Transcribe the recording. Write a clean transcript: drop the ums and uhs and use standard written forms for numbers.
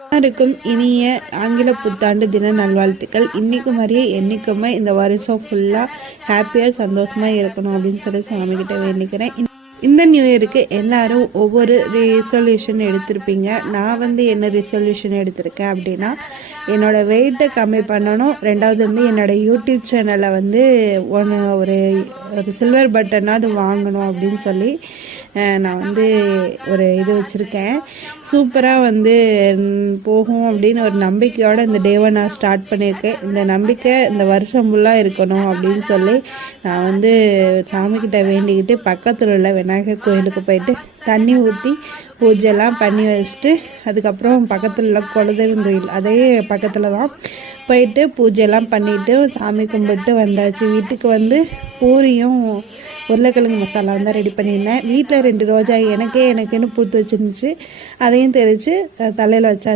எல்லாருக்கும் இனிய ஆங்கில புத்தாண்டு தின நல்வாழ்த்துக்கள். இன்றைக்கு மாதிரியே என்றைக்குமே இந்த வருஷம் ஃபுல்லாக ஹாப்பியாக சந்தோஷமாக இருக்கணும் அப்படின்னு சொல்லி சாமிக்கிட்ட வேண்டிக்கிறேன். இந்த நியூ இயருக்கு எல்லோரும் ஒவ்வொரு ரிசல்யூஷன் எடுத்திருப்பீங்க. நான் என்ன ரிசல்யூஷன் எடுத்திருக்கேன் அப்படின்னா, என்னோடய வெயிட்டை கம்மி பண்ணணும். ரெண்டாவது என்னோடய யூடியூப் சேனலை ஒரு சில்வர் பட்டனாவது வாங்கணும் அப்படின்னு சொல்லி நான் ஒரு இது வச்சுருக்கேன். சூப்பராக போகும் அப்படின்னு ஒரு நம்பிக்கையோடு இந்த டேவை நான் ஸ்டார்ட் பண்ணியிருக்கேன். இந்த நம்பிக்கை இந்த வருஷம் ஃபுல்லாக இருக்கணும் அப்படின்னு சொல்லி நான் சாமிக்கிட்ட வேண்டிக்கிட்டு பக்கத்தில் உள்ள விநாயகர் கோயிலுக்கு போயிட்டு தண்ணி ஊற்றி பூஜைலாம் பண்ணி வச்சுட்டு, அதுக்கப்புறம் பக்கத்தில் உள்ள குலதெய்வம் கோயில் அதே பக்கத்தில் தான் போயிட்டு பூஜைலாம் பண்ணிவிட்டு சாமி கும்பிட்டு வந்தாச்சு. வீட்டுக்கு பூரியும் உருளைக்கிழங்கு மசாலா ரெடி பண்ணியிருந்தேன். வீட்டில் 2 ரோஜா எனக்குன்னு பூத்து வச்சுருந்துச்சு. அதையும் தெளித்து தலையில் வச்சாச்சு.